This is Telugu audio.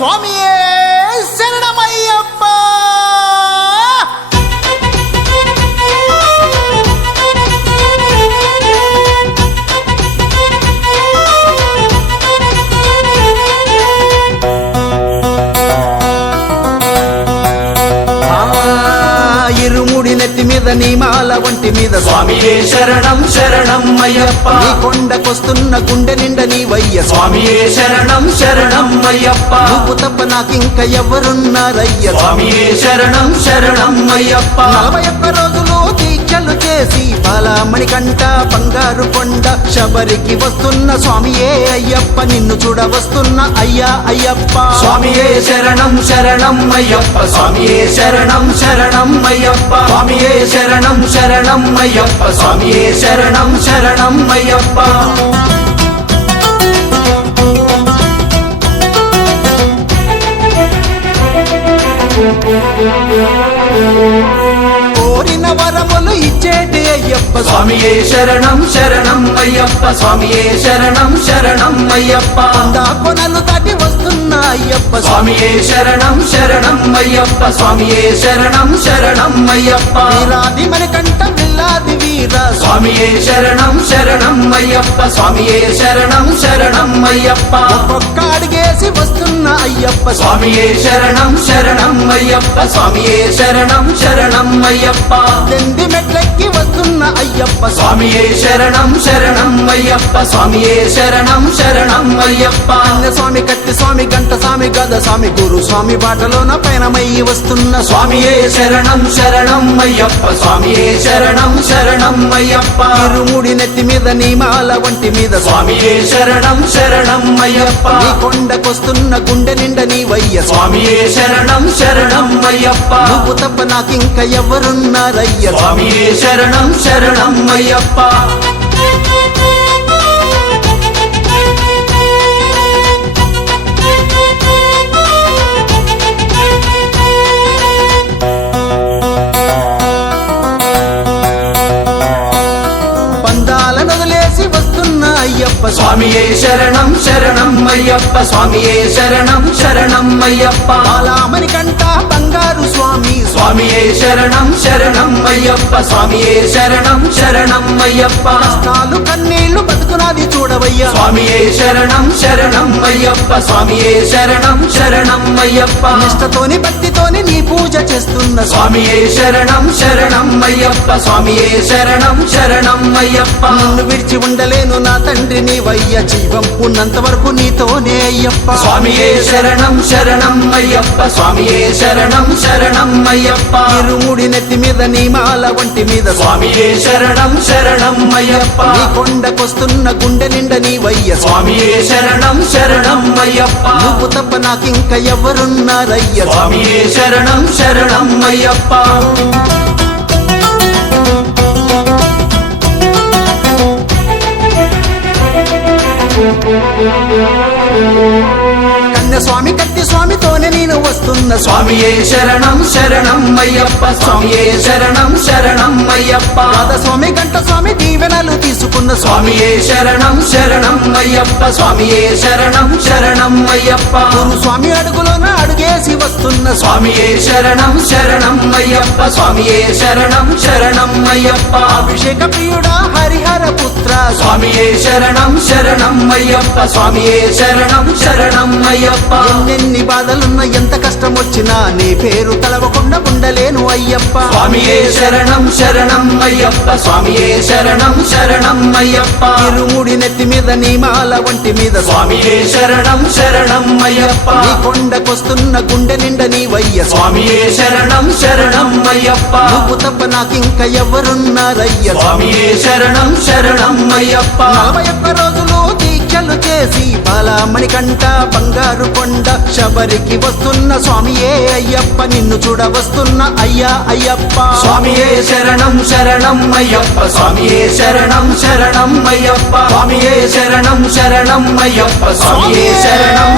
స్వామియే శరణమయ్యప్ప. ఇరుముడి నెత్తి మీద నీ మాల వంటి మీద స్వామియే శరణం శరణం అయ్యప్ప. నీ కొండకొస్తున్న గుండె నిండా నీవయ్య స్వామియే శరణం శరణం అయ్యప్ప. నువ్వు తప్ప నాకింక ఎవరున్నారయ్య స్వామియే శరణం శరణం అయ్యప్ప. 41 రోజులు దీక్షలు చేసి బాలామణి కంట బంగారు కొండ శబరికి వస్తున్న స్వామియే అయ్యప్ప. నిన్ను చూడ వస్తున్న అయ్యా అయ్యప్ప. స్వామియే శరణం శరణం అయ్యప్ప. స్వామియే శరణం శరణం అయ్యప్ప. స్వామియే శరణం శరణం అయ్యప్ప. స్వామియే శరణం శరణం అయ్యప్ప. కోరిన వరములు ఇచ్చేటి అయ్యప్ప. స్వామియే శరణం శరణం అయ్యప్ప. స్వామియే శరణం శరణం అయ్యప్ప. కొండా కొనలు దాటి వస్తున్న అయ్యప్ప. స్వామియే శరణం శరణం అయ్యప్ప. స్వామియే శరణం శరణం అయ్యప్ప. వీరాది మణికంఠ విల్లాది వీర స్వామియే శరణం శరణం అయ్యప్ప. స్వామియే శరణం శరణం అయ్యప్ప. ఒక్కొక్క అడిగేసి వస్తున్న అయ్యప్ప. స్వామియే శరణం శరణం అయ్యప్ప. స్వామియే శరణం శరణం అయ్యప్ప. తెంది మెట్లెక్కి వస్తున్న అయ్యప్ప. స్వామియే శరణం శరణం అయ్యప్ప. స్వామియే శరణం శరణం అయ్యప్ప. స్వామి కత్తి స్వామి గంట స్వామి గద స్వామి గురు స్వామి బాటలోన పయనమయ్యి వస్తున్న స్వామియే శరణం శరణం అయ్యప్ప. స్వామియే శరణం శరణం అయ్యప్ప. ఇరుముడి నెత్తి మీద నీ మాల వంటి మీద స్వామియే శరణం శరణం అయ్యప్ప. నీ కొండకొస్తున్న గుండె నిండా నీవయ్య స్వామియే శరణం శరణం అయ్యప్ప. నువ్వు తప్ప నాకింక ఎవరున్నారయ్య స్వామియే శరణం శరణం అయ్యప్ప. బంధాలను వదిలేసి వస్తున్న అయ్యప్ప. స్వామియే శరణం శరణం అయ్యప్ప. స్వామియే శరణం శరణం అయ్యప్ప. బాలామణి కంట బంగారు స్వామి స్వామియే శరణం శరణం అయ్యప్ప. స్వామియే శరణం శరణం అయ్యప్ప. కష్టాలు కన్నీళ్లు బతుకునాది చూడవయ్యా. స్వామియే శరణం శరణం అయ్యప్ప. స్వామియే శరణం శరణం అయ్యప్ప. నిష్టతోని భక్తితోని నీ పూజ చేస్తున్న స్వామియే శరణం శరణం అయ్యప్ప. స్వామియే శరణం శరణం అయ్యప్ప. నిన్ను విడిచి ఉండలేను నా తండ్రి నీవయ్య. జీవం ఉన్నంత వరకు నీతోనే అయ్యప్ప. స్వామియే శరణం శరణం అయ్యప్ప. స్వామియే శరణం శరణం అయ్యప్ప. ఇరుముడి నెత్తి మీద నీ మాల వంటి మీద స్వామియే శరణం శరణం అయ్యప్ప. నీ కొండకొస్తున్న గుండె నిండా నీవయ్య స్వామియే శరణం శరణం అయ్యప్ప. నువ్వు తప్ప నాకింక ఎవరున్నారయ్య స్వామియే శరణం శరణం అయ్యప్ప. కన్య స్వామి కత్తి స్వామితోనే నేను వస్తున్న స్వామియే శరణం శరణం అయ్యప్ప. స్వామియే శరణం శరణం అయ్యప్ప. పాద స్వామి గంట స్వామి దీవెనలు తీసుకున్న స్వామియే శరణం శరణం అయ్యప్ప. స్వామియే శరణం శరణం అయ్యప్ప. గురు స్వామి అడుగులోన అడుగేసి వస్తున్న స్వామియే శరణం శరణం అయ్యప్ప. స్వామియే శరణం శరణం అయ్యప్ప. అభిషేక ప్రియుడా హరిహర పుత్ర స్వామియే శరణం శరణం అయ్యప్ప. స్వామియే శరణం శరణం అయ్యప్ప. ఎన్నెన్ని బాధలున్నా ఎంత కష్టం వచ్చినా నీ పేరు తలవకుండా ఉండలేను అయ్యప్ప. స్వామియే శరణం శరణం అయ్యప్ప. స్వామియే శరణం శరణం అయ్యప్ప. ఇరుముడి నెత్తి మీద నీ మాల వంటి మీద స్వామియే శరణం శరణం అయ్యప్ప. నీ కొండకొస్తున్న గుండె నిండా నీవయ్య స్వామియే శరణం శరణం అయ్యప్ప. నువ్వు తప్ప నాకింక ఎవరున్నారయ్య స్వామియే శరణం శరణం అయ్యప్ప. 41 రోజులు దీక్షలు చేసి బాలామణి కంట బంగారు కొండ శబరికి వస్తున్న స్వామియే అయ్యప్ప. నిన్ను చూడ వస్తున్న అయ్యా అయ్యప్ప. స్వామియే శరణం శరణం అయ్యప్ప. స్వామియే శరణం శరణం అయ్యప్ప. స్వామియే శరణం శరణం అయ్యప్ప. స్వామియే శరణం